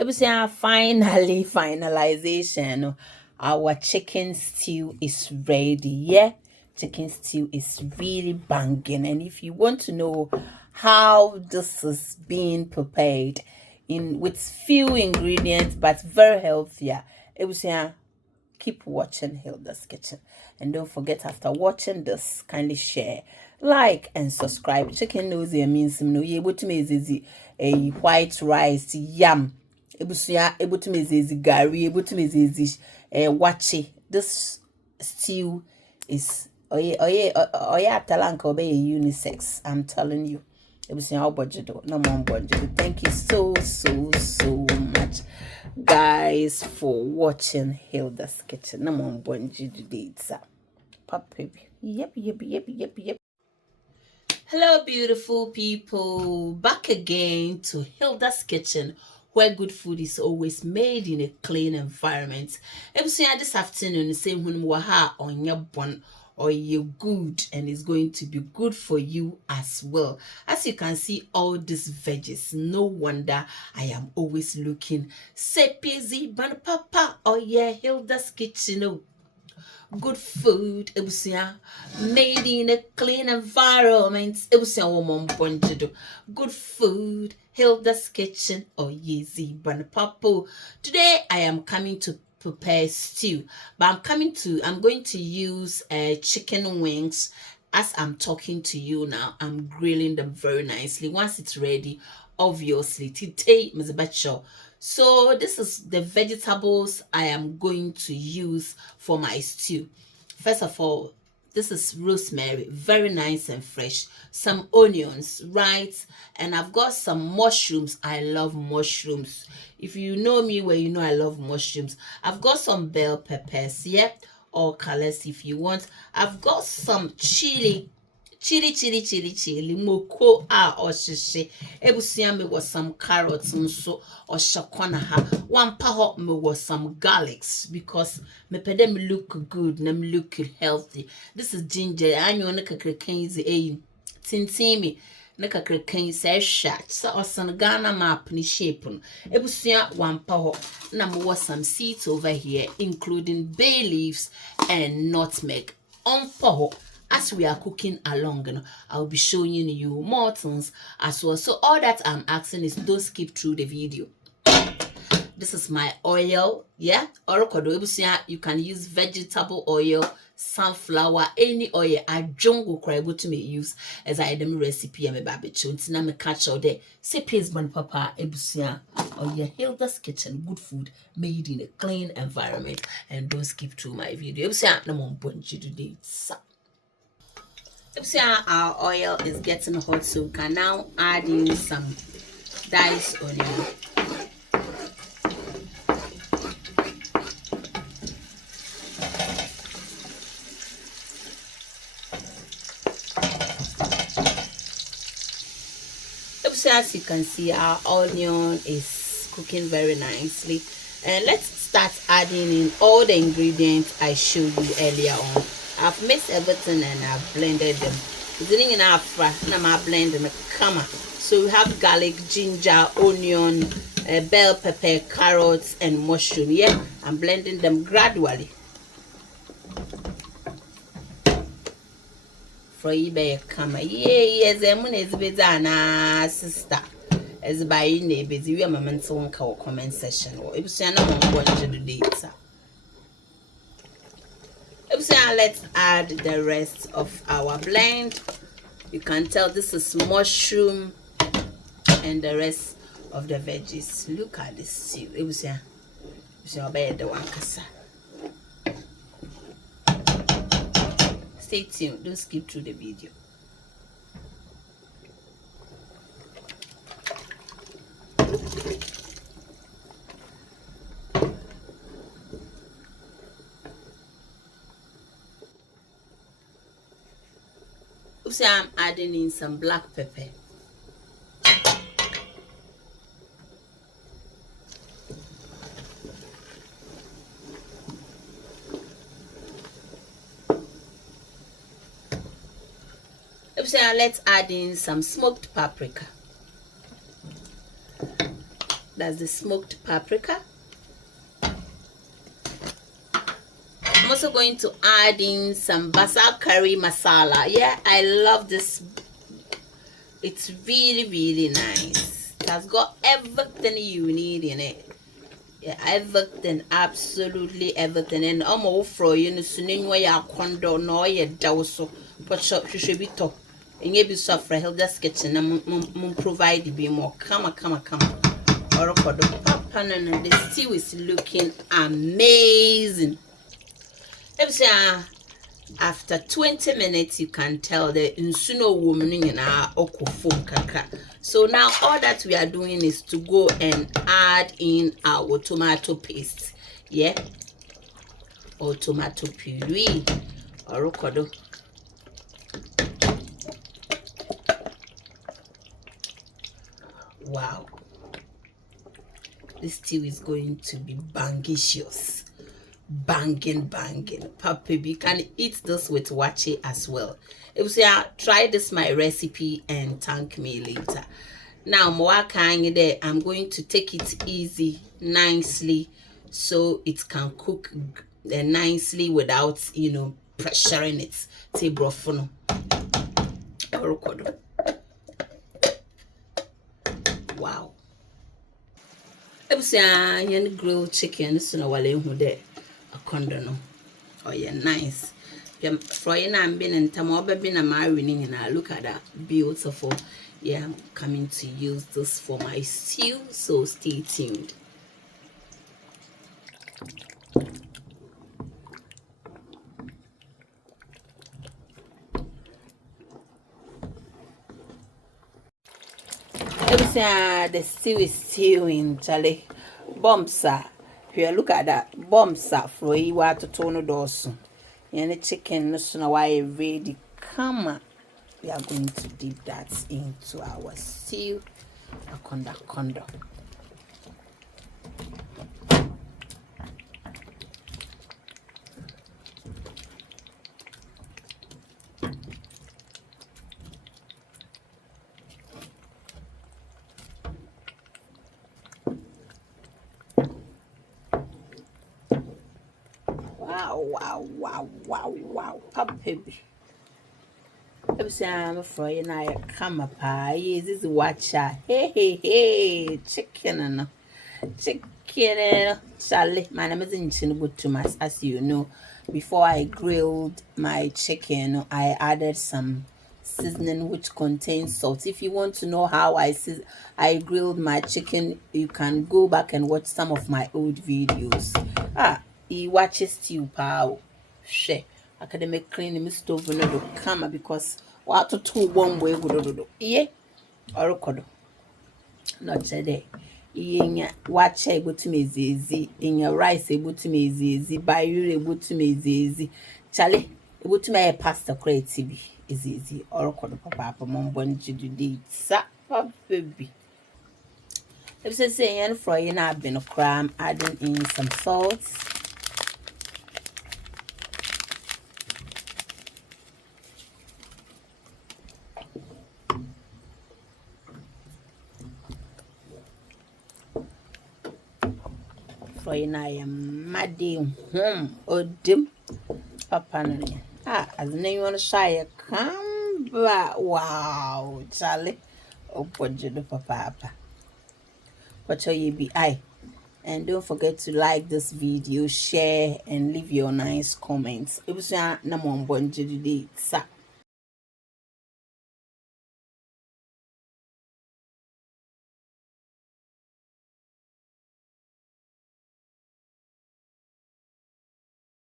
Ebusia, finally, finalization. Our chicken stew is ready. Yeah, chicken stew is really banging. And if you want to know how this is being prepared in with few ingredients but very healthier, Ebusia, keep watching Hilda's Kitchen. And don't forget, after watching this, kindly share, like, and subscribe. Chicken nose means no ye able to me a white rice yam. Ebusuya able to me gari, able to me wachi. This stew is oye talanka obey unisex. I'm telling you. Ebusuya budget no more budget. Thank you so much, guys, for watching Hilda's Kitchen. No more budget today. Papa. Yep. Hello, beautiful people. Back again to Hilda's Kitchen, where good food is always made in a clean environment. Ebusuya, this afternoon, the same when waha on your bun or you good, and it's going to be good for you as well. As you can see, all these veggies, no wonder I am always looking. Say busy, ban papa, oh yeah, Hilda's Kitchen. Oh, good food, ebusia, made in a clean environment. Ebusia woman bonjido. Good food, Hilda's Kitchen or Yeezy Papo. Today I am coming to prepare stew, but I'm going to use chicken wings. As I'm talking to you now, I'm grilling them very nicely. Once it's ready, obviously today Mr. So this is the vegetables I am going to use for my stew. First of all, this is rosemary, very nice and fresh. Some onions, right? And I've got some mushrooms. I love mushrooms. If you know me, well, you know I love mushrooms. I've got some bell peppers, yeah, all colors if you want. I've got some chili moko a oshishe. Ebusia me was some carrots nso oshakwana ha. One paho me was some garlics because me pede me look good, me look healthy. This is ginger. Anyo ne kakrekenzi tintimi ne kakrekenzi se shat. So osan Ghana map ni shape no. Ebusia one paho na me was some seeds over here including bay leaves and nutmeg. On paho. As we are cooking along, I'll be showing you more things as well. So all that I'm asking is don't skip through the video. This is my oil, yeah. You can use vegetable oil, sunflower, any oil. I don't go cry to me use as I dem recipe and me baby chuntina me catch all there. Say please man papa ebusia or your Hilda's Kitchen, good food made in a clean environment, and don't skip through my video. Ebusia no more bunch today. Our oil is getting hot, so we can now add in some diced onion. As you can see, our onion is cooking very nicely, and let's start adding in all the ingredients I showed you earlier on. I've mixed everything and I've blended them. It's in our now I'm blending the camera. So we have garlic, ginger, onion, bell pepper, carrots, and mushroom. Yeah, I'm blending them gradually. For eBay camera. Yes, I'm gonna be sister. As by neighbors, you are my mental comment session. Or if you are not watching the data. Let's add the rest of our blend. You can tell this is mushroom and the rest of the veggies. Look at this stew. Stay tuned, don't skip through the video. So I'm adding in some black pepper. Let's add in some smoked paprika. That's the smoked paprika. I'm also going to add in some basil curry masala. Yeah, I love this. It's really nice. It has got everything you need in it. Yeah, everything, absolutely everything. And I'm all for you know, soon way I condo no ya dawso. But shop should be top. And you be suffer Hilda's kitchen and provide the be more. Come on. Or papa and the stew is looking amazing. After 20 minutes, you can tell the insuno woman in our okofum kakra. So now all that we are doing is to go and add in our tomato paste. Yeah, or tomato puree or okodo. Wow, this stew is going to be bangicious. Banging. Papa, you can eat this with wache as well. If you say, try this my recipe and thank me later. Now, more kind there, I'm going to take it easy, nicely, so it can cook nicely without, you know, pressuring it. Brofono. Wow. If you say, grilled chicken, so no wale who there. Condono. Oh yeah, nice. Frying and being and tamoba being a marinating and look at that. Beautiful. Yeah, I'm coming to use this for my stew, so stay tuned. The stew is stewing, Charlie. Bombs are. Here, look at that. Bombs are for you to tone dosu. And the chicken, no why ready. Come on. We are going to dip that into our stew. Kondo. Wow. Papa baby. I'm afraid I come up. Yes, this is watcher. Hey, chicken. Charlie, my name is Inchinbu Thomas. As you know, before I grilled my chicken, I added some seasoning which contains salt. If you want to know how I grilled my chicken, you can go back and watch some of my old videos. He watches stew pow. Share academic cleaning my stove no come because what to two one way go. Yeah, or not today. Yenya wacha ebotumi eziezi inya rice ebotumi eziezi bayure ebotumi eziezi chale ebotumi aye pasta crate bi eziezi orokodo papa mombo njidude sa baby. If you say yan frying I've been cram adding in some salt. I am maddy odim papa no as name on shy come back. Wow, Charlie. Oh, budget papa. What shall you be? And don't forget to like this video, share, and leave your nice comments. It was not one